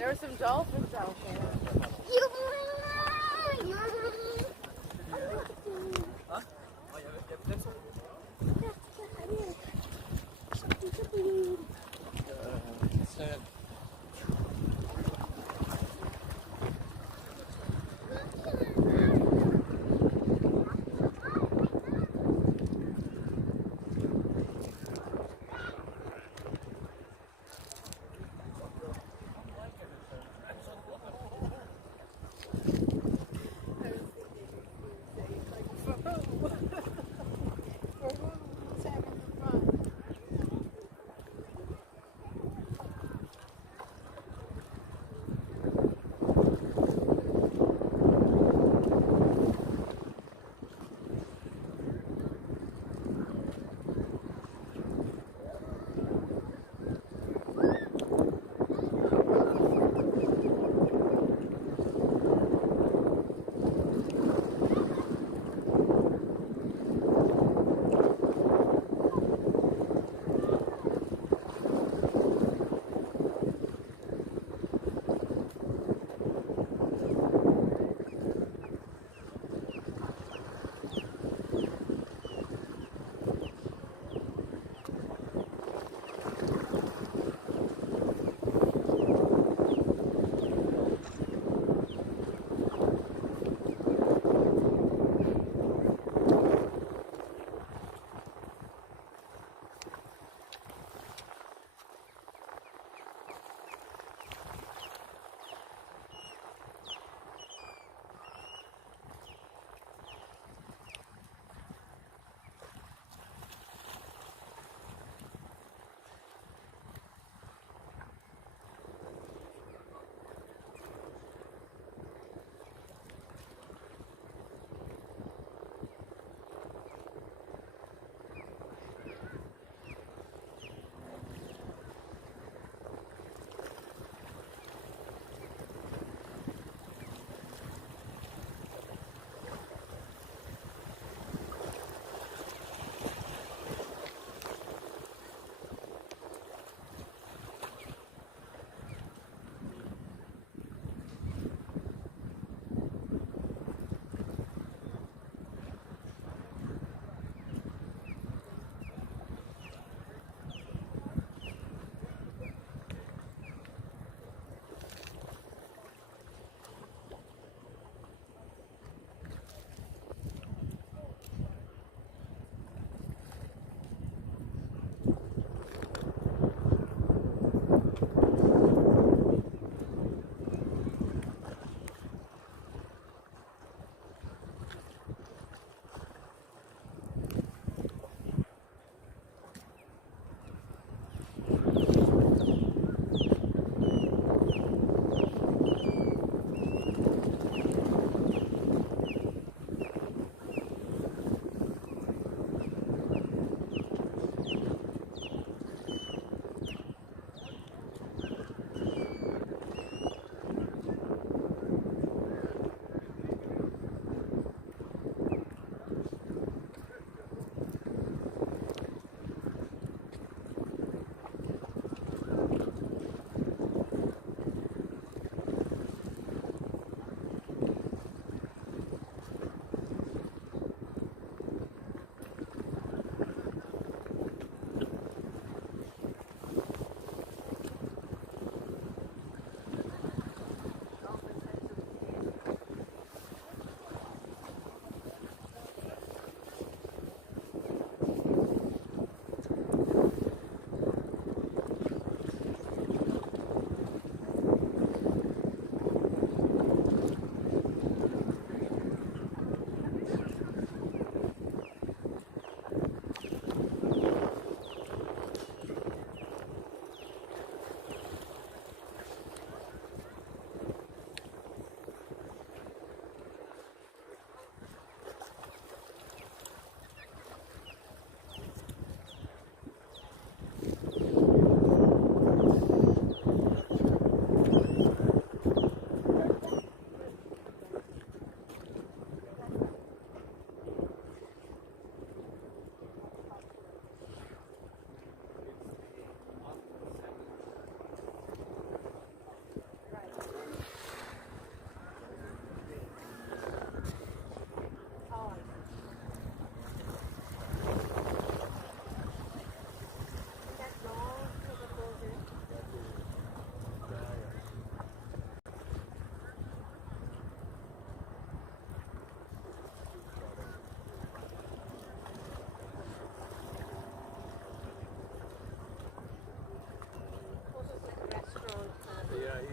There were some dolphins out there. Huh? Oh, you have this one? Sad.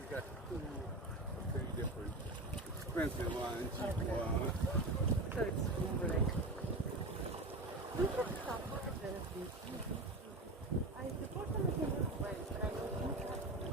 got two pretty different expensive ones, cheap ones. So it's really. We can stop for a benefit. I suppose I'm looking for friends, but I don't think I have to.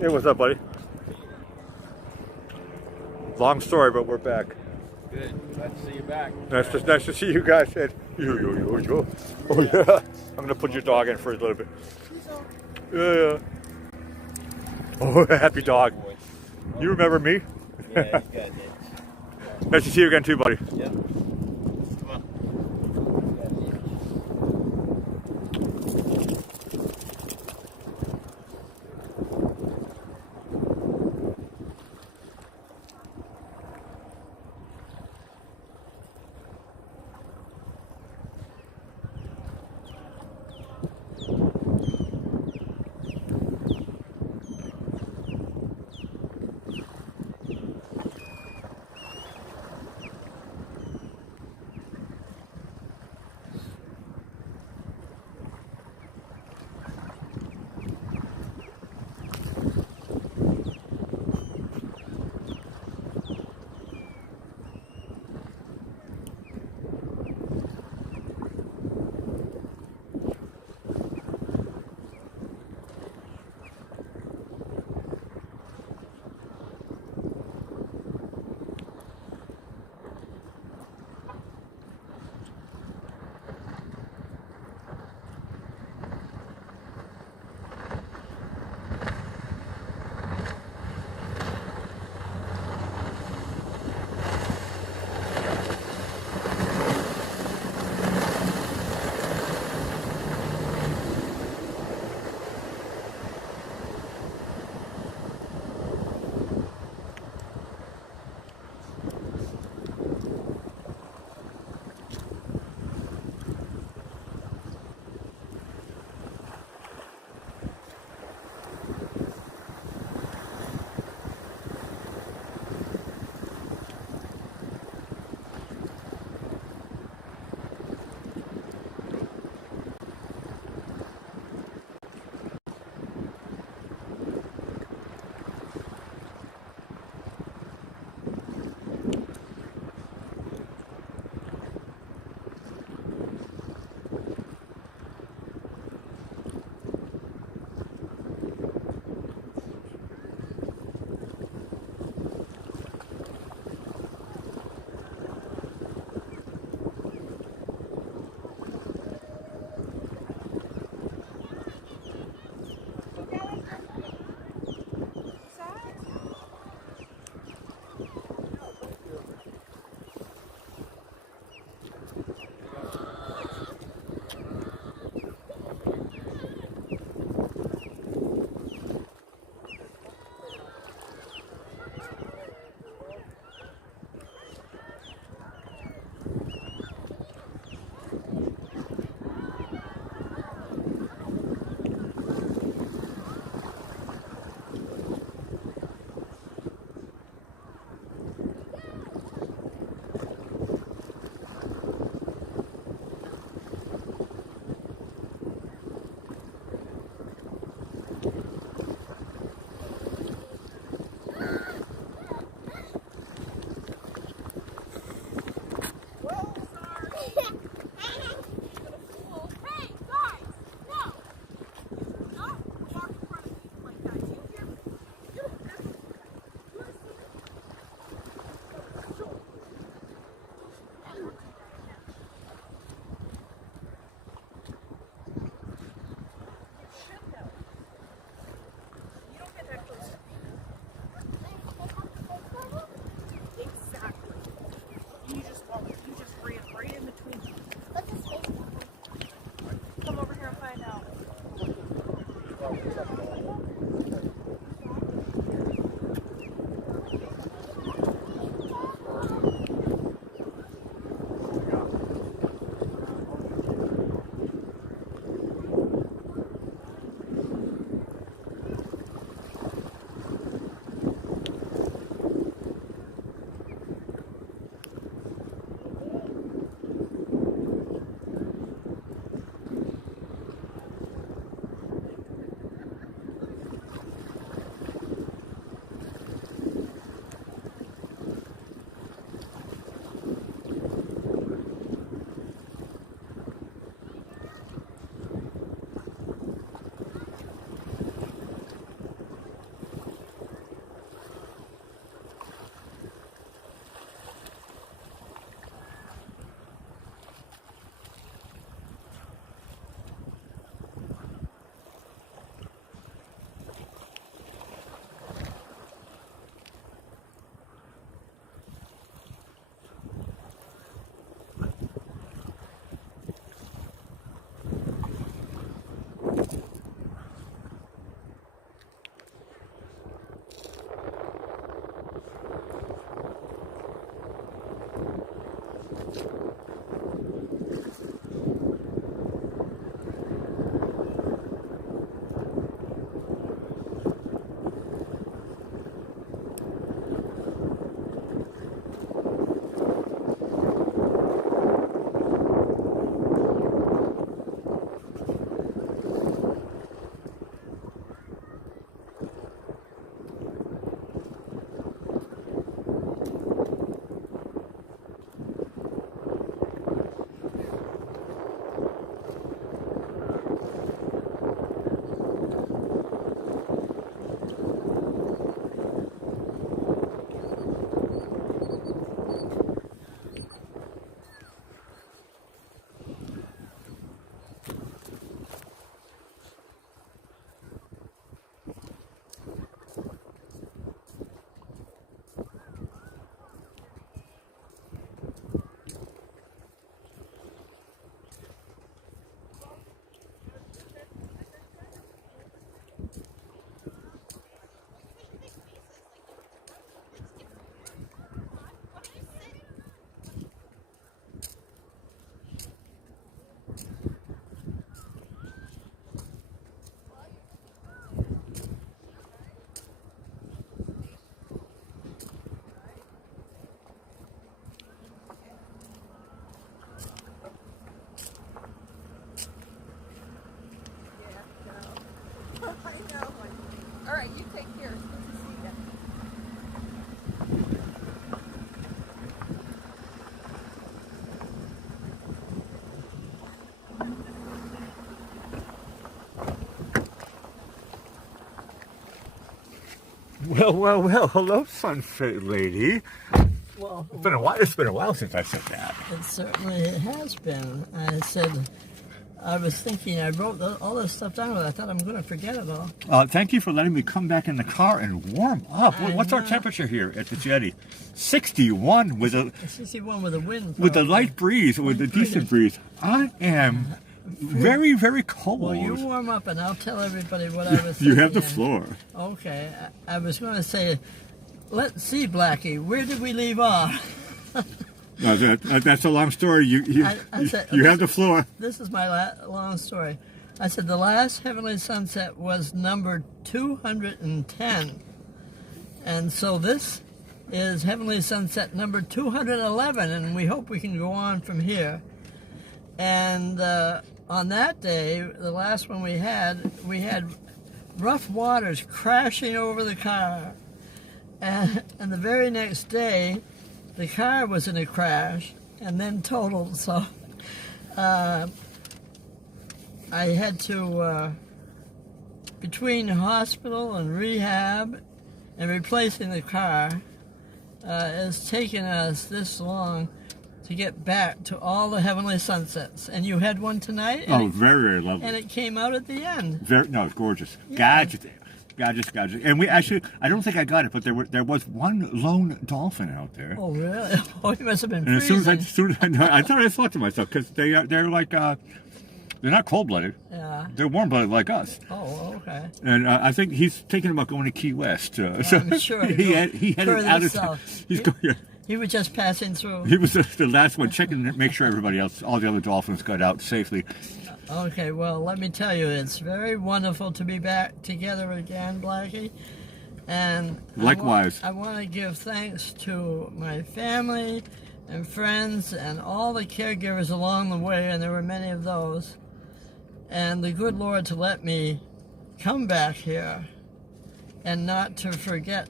Hey, what's up, buddy? Long story, but we're back. Good. Glad to see you back. Nice to see you guys. And yo. Oh yeah. I'm gonna put your dog in for a little bit. Yeah. Oh, happy dog. You remember me? Yeah, you got it. Nice to see you again too, buddy. Yeah. Come on. Well. Hello, Sunset Lady. Well, It's been a while. It's been a while since I said that. it certainly has been. I said, I was thinking, I wrote all this stuff down, but I thought I'm going to forget it all. Thank you for letting me come back in the car and warm up. I What's our know. temperature here at the jetty? 61 with a 61 with a wind. with the probably. light breeze, with the decent breeze. I am very, very cold. Well, you warm up, and I'll tell everybody what I was thinking. You have the floor. Okay. I was going to say, let's see, Blackie, where did we leave off? No, that's a long story. You said- have the floor. This is my long story. I said the last Heavenly Sunset was number 210. And so this is Heavenly Sunset number 211, and we hope we can go on from here. And on that day, the last one we had rough waters crashing over the car. And the very next day, the car was in a crash and then totaled. So I had to, between hospital and rehab and replacing the car, it's taken us this long to get back to all the Heavenly Sunsets. And you had one tonight? Oh, very, very lovely. And it came out at the end. It's gorgeous. Yeah. Gorgeous. And we actually, I don't think I got it, but there was one lone dolphin out there. Oh, really? Oh, you must have been And as freezing. soon as I thought to myself, because they're like, they're not cold-blooded. Yeah. They're warm-blooded like us. Oh, okay. And I think he's thinking about going to Key West. So I'm sure he headed further out of south. He's going. He was just passing through. He was the last one checking to make sure everybody else, all the other dolphins, got out safely. Okay, well, let me tell you, it's very wonderful to be back together again, Blackie. And Likewise. I want to give thanks to my family and friends and all the caregivers along the way, and there were many of those. And the good Lord to let me come back here and not to forget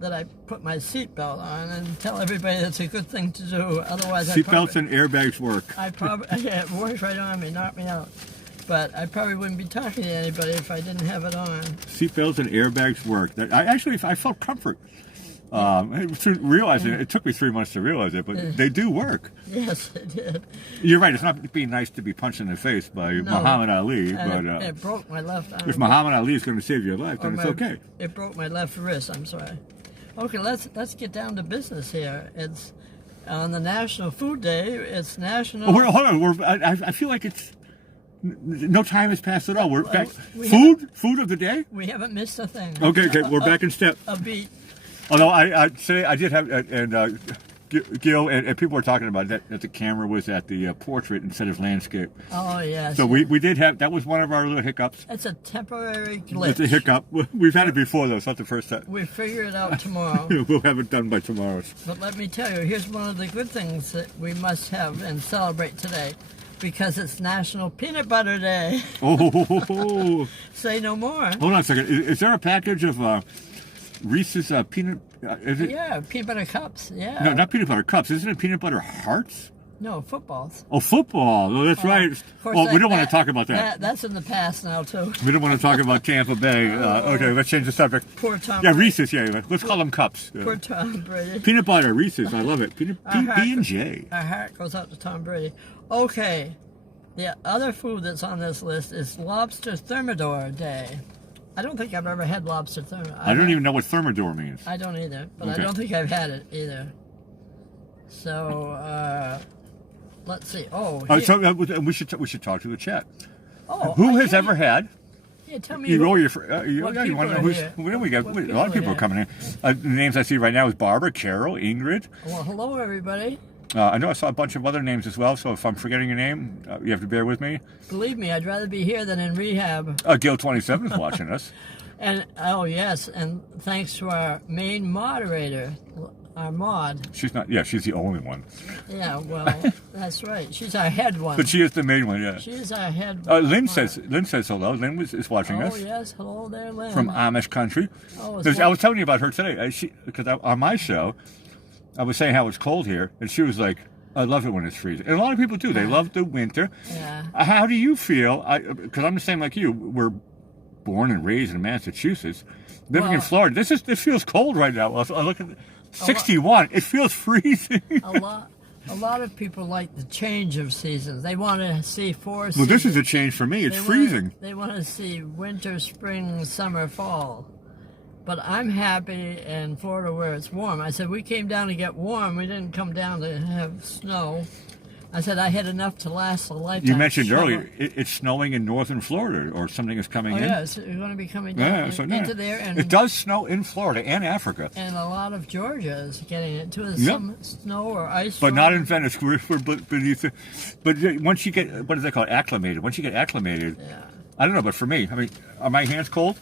that I put my seatbelt on and tell everybody that's a good thing to do. Otherwise, Seatbelts and airbags work. yeah, it worked right on me, knocked me out. But I probably wouldn't be talking to anybody if I didn't have it on. Seatbelts and airbags work. I felt comfort. Realizing it took me 3 months to realize it, but they do work. Yes, it did. You're right. It's not being nice to be punched in the face by Muhammad Ali, And but it broke my left arm. if Muhammad Ali is going to save your life, Or then it's my- okay. It broke my left wrist. I'm sorry. Okay, let's get down to business here. It's on the National Food Day. It's National. Oh, hold on. I feel like it's no time has passed at all. We're back. we Food of the day. We haven't missed a thing. Okay, we're back in step. A beat. Although today I did have, and Gil and people were talking about that the camera was at the portrait instead of landscape. Oh yes. So we did have, that was one of our little hiccups. It's a temporary glitch. It's a hiccup. We've had it before though. It's not the first time. We figure it out tomorrow. We'll have it done by tomorrow. But let me tell you, here's one of the good things that we must have and celebrate today, because it's National Peanut Butter Day. Oh, Say no more. hold on a second. Is there a package of Reese's peanut? Is it? Yeah, peanut butter cups. Yeah. No, not peanut butter cups. Isn't it peanut butter hearts? No, footballs. Oh, football. Oh, that's right. Of course, Oh, we don't want to talk about that. That's in the past now too. We don't want to talk about Tampa Bay. Okay, let's change the subject. Poor Tom. Yeah, Brady. Reese's. Yeah, let's call them cups. Poor Tom Brady. Peanut butter, Reese's. I love it. B&J. Our heart goes out to Tom Brady. Okay, the other food that's on this list is Lobster Thermidor Day. I don't think I've ever had lobster thermidor. I don't even know what thermidor means. I don't either, but Okay. I don't think I've had it either. So, let's see. Oh, So we should talk to the chat. oh, Who has ever had? Yeah, tell me. You who- know you what want to people know are who's? here? We got What a lot of people people are are coming in. The names I see right now is Barbara, Carol, Ingrid. Well, hello everybody. I know I saw a bunch of other names as well. So if I'm forgetting your name, you have to bear with me. Believe me, I'd rather be here than in rehab. Gil27 is watching us. And oh yes, and thanks to our main moderator, our mod. She's not. Yeah, she's the only one. Yeah, well, that's right. She's our head one. But she is the main one. Yeah. She is our head. Lynn mod. says hello. Lynn is watching Oh us yes, hello there, Lynn. from Amish country. Oh, I was telling you about her today. Because on my show, I was saying how it's cold here, and she was like, "I love it when it's freezing." And a lot of people do. They love the winter. Yeah. How do you feel? Because I'm the same like you. We're born and raised in Massachusetts, living in Well- Florida. This feels cold right now. I look at 61. It feels freezing. A lot of people like the change of seasons. They want to see 4 Well, seasons. this is a change for me. It's freezing. They want to see winter, spring, summer, fall. But I'm happy in Florida where it's warm. I said, we came down to get warm. We didn't come down to have snow. I said, I had enough to last a lifetime. You mentioned Summer. earlier it's snowing in northern Florida, or something is coming Oh, in. yeah, so you're going to be coming down into there. And it does snow in Florida and Africa. And a lot of Georgia is getting it too. There's Yep. some snow or ice. But not in Venice. We're beneath it. But once you get, what is that called? Acclimated. Once you get acclimated, Yeah. I don't know, but for me, I mean, are my hands cold?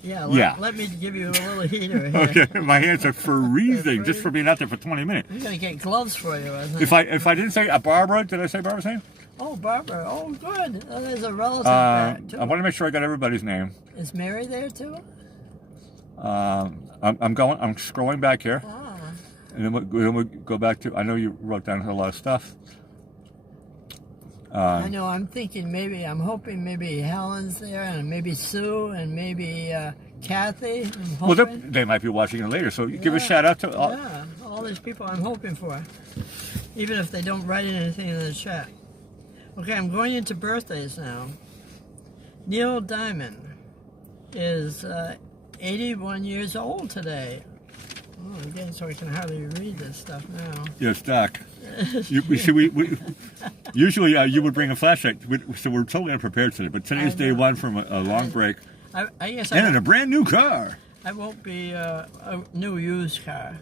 Yeah, Yeah. Let me give you a little heater here. Okay, my hands are freezing just for being out there for 20 minutes. We're going to get gloves for you, I think. If I didn't say Barbara, did I say Barbara's name? Oh, Barbara. Oh, good. Oh, there's a relative I there, too. want to make sure I got everybody's name. Is Mary there, too? I'm scrolling back here, Ah. and then we'll go back to. I know you wrote down a lot of stuff. I know. I'm hoping maybe Helen's there, and maybe Sue, and maybe Kathy. I'm Well, hoping. they might be watching it later, so you give a shout out to. Yeah, all these people I'm hoping for, even if they don't write anything in the chat. Okay, I'm going into birthdays now. Neil Diamond is 81 years old today. Oh, again, so I can hardly read this stuff now. Yes, Doc. Usually you would bring a flashlight, so we're totally unprepared today. But today's day one from a long break, I guess and in a brand new car. I won't be a new used car.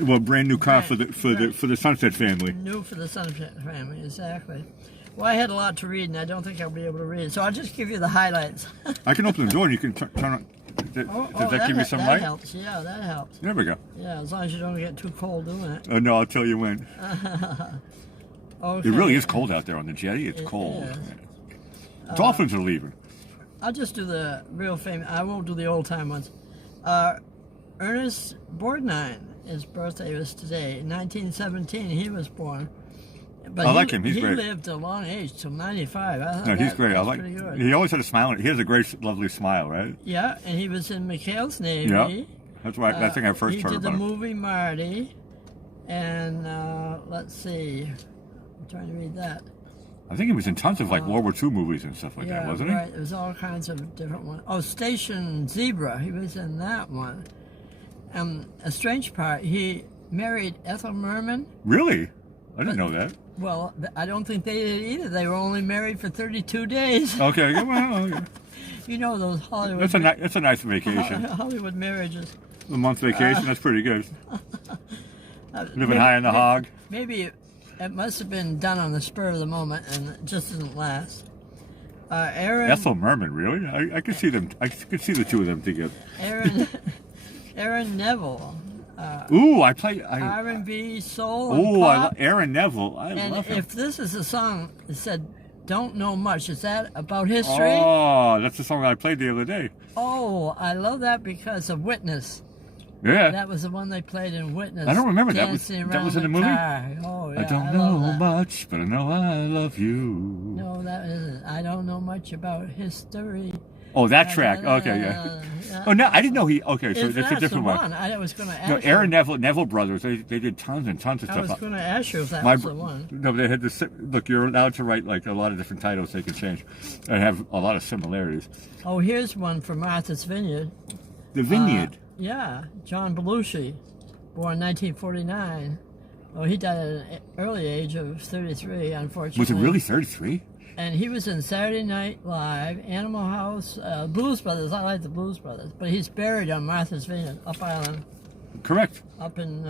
Well, brand new car for the Sunset family. New for the Sunset family, exactly. Well, I had a lot to read, and I don't think I'll be able to read it, so I'll just give you the highlights. I can open the door and you can turn on. Does that give you some that light? Helps. Yeah, that helps. There we go. Yeah, as long as you don't get too cold doing it. Oh no, I'll tell you when. Okay. It really is cold out there on the jetty. It's cold. is. Dolphins are leaving. I'll just do the real famous. I won't do the old time ones. Ernest Borgnine, his birthday was today. In 1917, he was born. But I like him. He's great. He lived a long age, till 95. I thought No, he's great. I that's like. pretty good. He always had a smile. He has a great, lovely smile, right? Yeah, and he was in McHale's Navy. Yeah. That's why I think I first he heard did the about him. movie Marty, and let's see, I'm trying to read that. I think he was in tons of like World War II movies and stuff like Yeah, that, wasn't he? right. There was all kinds of different ones. Oh, Station Zebra. He was in that one. A strange part. He married Ethel Merman. Really? I didn't know that. Well, I don't think they did either. They were only married for 32 days. Okay, well, okay. You know those Hollywood. That's a nice vacation. Hollywood marriages. A month vacation. That's pretty good. Living high on the hog. Maybe it must have been done on the spur of the moment, and it just didn't last. Aaron. Ethel Merman, really? I could see them. I could see the two of them together. Aaron Neville. Ooh, I play. R&B, soul, Oh, and I pop. love Aaron Neville. I And love him. if this is a song that said, "Don't Know Much," is that about history? Oh, that's the song I played the other day. Oh, I love that because of Witness. Yeah. That was the one they played in Witness. I don't remember that. Dancing That was around in the movie? car. Oh, yeah, I don't love know that. much, but I know I love you. No, that isn't. I don't know much about history. Oh, that track. Okay, yeah. Oh no, I didn't know he. Okay, so that's a different the one. I was going to ask No, you. Aaron Neville brothers. They did tons and tons of I stuff. was going to ask you if that My was br- the one. No, they had this. Look, you're allowed to write like a lot of different titles. They can change, and have a lot of similarities. Oh, here's one from Martha's Vineyard. The Vineyard. Yeah, John Belushi, born 1949. Oh, he died at an early age of 33, unfortunately. Was it really 33? And he was in Saturday Night Live, Animal House, Blues Brothers. I like the Blues Brothers. But he's buried on Martha's Vineyard, Up Island, Correct. up in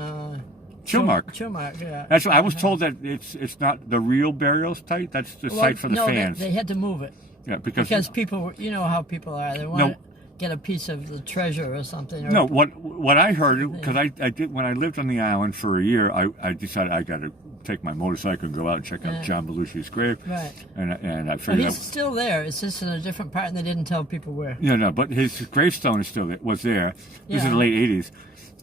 Chilmark. Chilmark, yeah. That's what I was told that it's not the real burial site. That's the site for the no, fans. They had to move it Yeah, because people, you know how people are. They want No. to get a piece of the treasure or something. Or, No, what I heard, because I did when I lived on the island for a year, I decided I got to take my motorcycle and go out and check out John Belushi's grave. Right. And I But figured he's still there. It's just in a different part, and they didn't tell people where. no, but his gravestone is still there, was there. This is Yeah. the late '80s,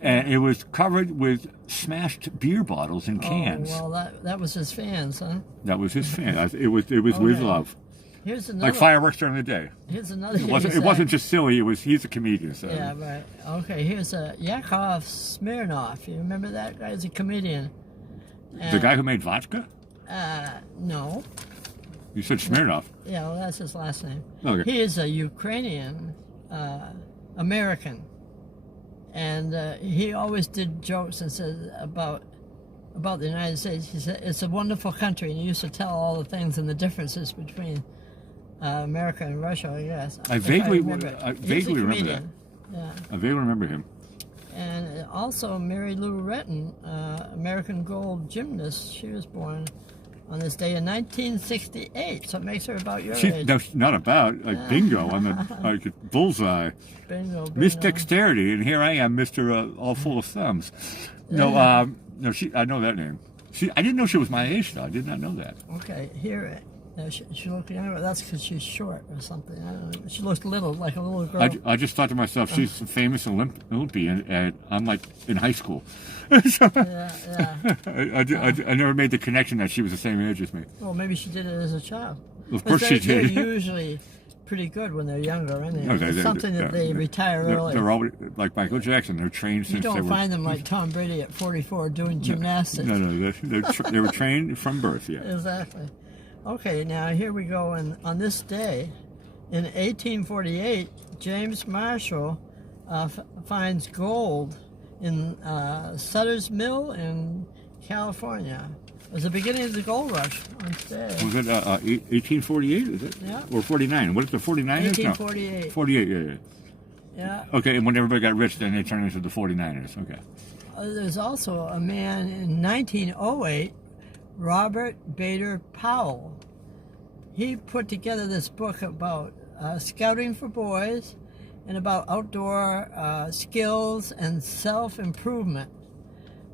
and it was covered with smashed beer bottles and cans. Oh, well, that was his fans, huh? That was his fan. It was with Okay. love. Here's another. Like fireworks during the day. Here's another. It wasn't just silly. He's a comedian. So. Yeah, right. Okay, here's Yakov Smirnoff. You remember that guy? He's a comedian. The guy who made vodka? No. You said Smirnoff. Yeah, well, that's his last name. Okay. He is a Ukrainian American, and he always did jokes and said about the United States. He said it's a wonderful country, and he used to tell all the things and the differences between America and Russia. I guess. I vaguely remember remember that. Yeah. I vaguely remember him. And also Mary Lou Retton, American gold gymnast. She was born on this day in 1968, so it makes her about your age. No, not about, like bingo, on the like bullseye. Bingo. Miss Dexterity, and here I am, Mr. All Full of Thumbs. No, no, I know that name. I didn't know she was my age, though. I did not know that. Okay, here, she looked younger, but that's because she's short or something. I don't know. She looked little, like a little girl. I just thought to myself, she's a famous Olympian, and I'm like in high school. So, yeah. I never made the connection that she was the same age as me. Well, maybe she did it as a child. Of course she did. They're usually pretty good when they're younger, isn't it? Okay, It's something that they retire early. They're always, like Michael Jackson, they're trained since they were... You don't find them like Tom Brady at 44 doing gymnastics. No, they were trained from birth, yeah. Exactly. Okay, now here we go. And on this day, in 1848, James Marshall finds gold in Sutter's Mill in California. It was the beginning of the gold rush on today. Was it 1848? Is it? Yeah. Or 49? What is the 49ers? 1848. No. 48, yeah. Yeah. Okay, and when everybody got rich, then they turned into the 49ers. Okay. There's also a man in 1908, Robert Bader Powell. He put together this book about scouting for boys and about outdoor skills and self-improvement.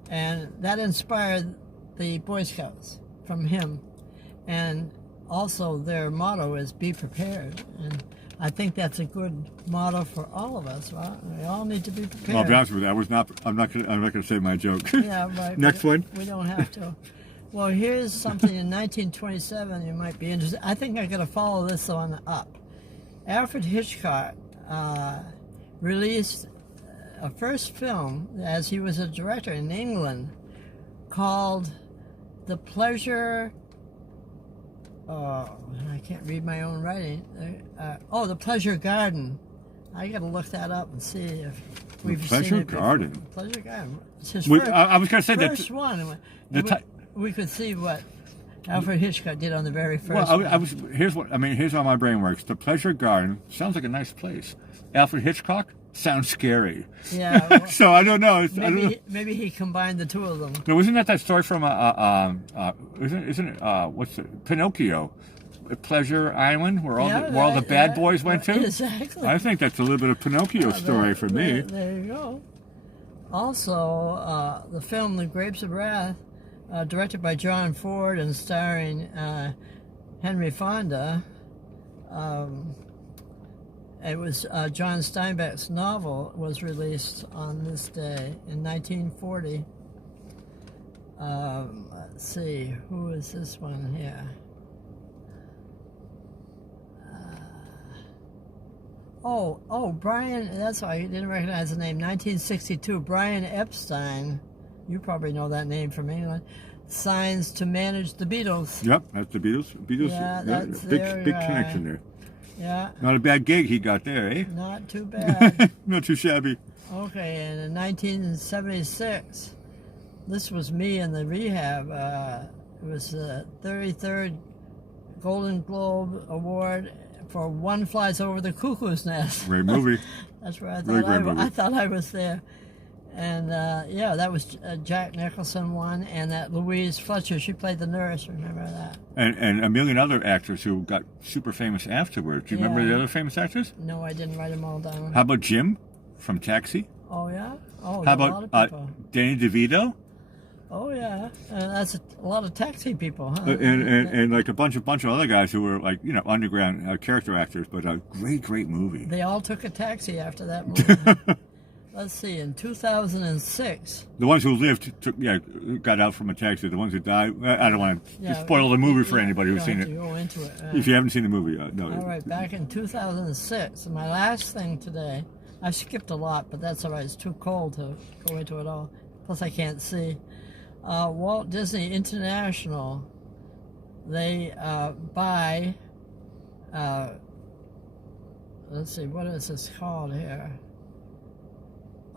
And that inspired the Boy Scouts from him. And also their motto is be prepared. And I think that's a good motto for all of us, right? We all need to be prepared. I'll be honest with you, I'm not gonna say my joke. Yeah, right. Next one. We don't have to. Well, here's something in 1927 you might be interested. I think I'm going to follow this one up. Alfred Hitchcock released a first film as he was a director in England called The Pleasure... Oh, I can't read my own writing. The Pleasure Garden. I got to look that up and see if we've seen Pleasure it before. Garden. Pleasure Garden. It's his I was going to say that. first one. The We could see what Alfred Hitchcock did on the very first Well, one. here's how my brain works. The Pleasure Garden sounds like a nice place. Alfred Hitchcock sounds scary. Yeah. Well, So I don't know. maybe he combined the two of them. No, isn't that story from isn't it what's it? Pinocchio, Pleasure Island, where all the bad boys went to? Exactly. I think that's a little bit of Pinocchio story for me. There you go. Also, the film The Grapes of Wrath, directed by John Ford and starring Henry Fonda. It was John Steinbeck's novel was released on this day in 1940. Let's see, who is this one here? Brian, that's why I didn't recognize the name. 1962, Brian Epstein. You probably know that name from England. Signs to manage the Beatles. Yep, that's the Beatles. Yeah, that's big their, connection there. Yeah. Not a bad gig he got there, eh? Not too bad. Not too shabby. Okay, and in 1976, this was me in the rehab. It was the 33rd Golden Globe Award for One Flies Over the Cuckoo's Nest. Great movie. That's where I thought I was there. And that was Jack Nicholson won, and that Louise Fletcher, she played the nurse. Remember that? And a million other actors who got super famous afterwards. Do you remember the other famous actors? No, I didn't write them all down. How about Jim from Taxi? Oh yeah. Oh, how a lot about of people. Danny DeVito? Oh yeah, and that's a lot of Taxi people, huh? And like a bunch of other guys who were like underground character actors, but a great movie. They all took a taxi after that movie. let's see, in 2006. The ones who lived, got out from a taxi. The ones who died, I don't want to spoil the movie for anybody who's seen it. Go into it. If you haven't seen the movie, no. All right, back in 2006. My last thing today, I skipped a lot, but that's all right. It's too cold to go into it all. Plus, I can't see. Walt Disney International, they buy, let's see, what is this called here?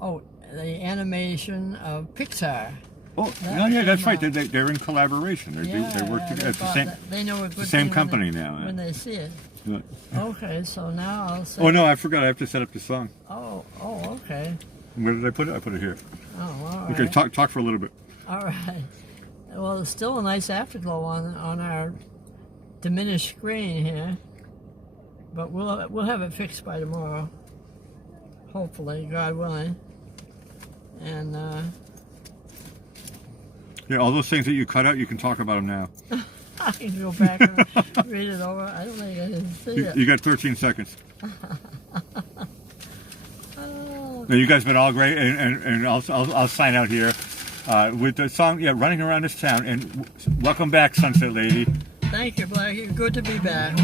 Oh, the animation of Pixar. Oh, yeah, that's right. They're in collaboration. They work together. It's the same. They know a good the same thing company now. when they see it. Yeah. Okay, so now I'll say. Oh no, I forgot. I have to set up the song. Oh, okay. Where did I put it? I put it here. Oh, all right. Okay, talk for a little bit. All right. Well, there's still a nice afterglow on our diminished screen here, but we'll have it fixed by tomorrow, hopefully, God willing. And yeah, all those things that you cut out, you can talk about them now. I can go back and read it over. I don't think I didn't see it. You got 13 seconds. Now, you guys have been all great, and I'll sign out here with the song, Running Around This Town. And welcome back, Sunset Lady. Thank you, Blackie. Good to be back.